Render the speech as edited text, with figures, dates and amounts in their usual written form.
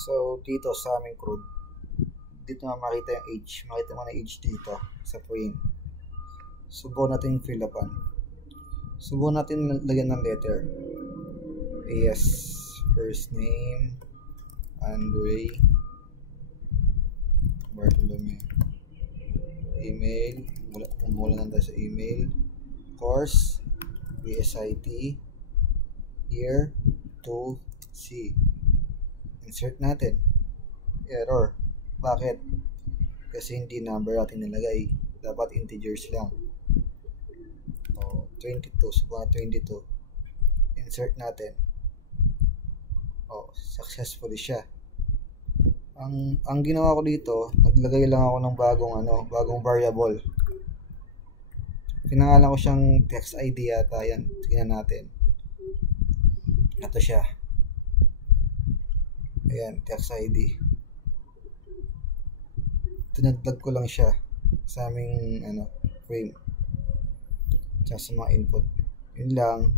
So, dito sa aming code, dito na makita yung age. Makita mo na age dito sa frame. Subukan natin fill upan. Subukan natin lagyan ng letter. AS, first name, Andre, Bartolome. Email, mula na tayo sa email. Course, BSIT, year, 2C. Insert natin. Error. Bakit? Kasi hindi number natin nilagay. Dapat integers lang. 22. Subukan 22. Insert natin. Successfully siya. Ang ginawa ko dito, naglagay lang ako ng bagong variable. Pinangalan ko siyang text ID yata. Yan. Tingnan natin. Ito siya. Ayan, text ID. Tinagdag ko lang siya sa aming frame. Tsaka sa mga input. Yun lang.